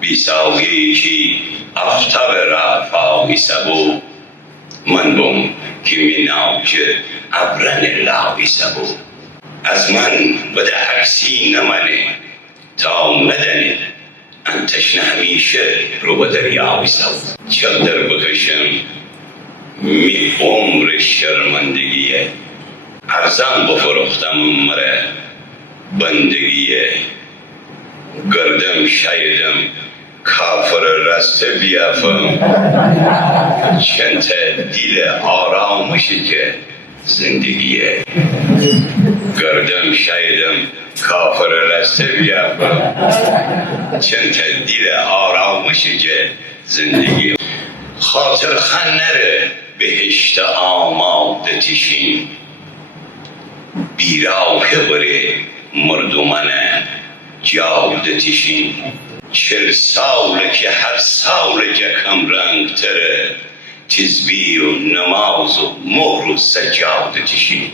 بیساویکی افتاب رفاقی سبو من بم که مناج ابرن لاوی سبو از من بده عکسی نمانه تا ندنه انتش همیشه رو به دریاوی سبو چقدر بکشم می عمر شرمندگیه ارزان بفروختم مره بندگیه گردم شایدم کافر رسته بیافم چند دل آرامش که زندگیه گردم شایدم کافر رسته بیافم چند دل آرامش که زندگیه خاطر خان نره بهشت آماده تشین بیراه بره مردمانه جاوده تشین 40 ساله که هر ساله که کم رنگ تره تزبیه و نماز و مهر و سجاده تشین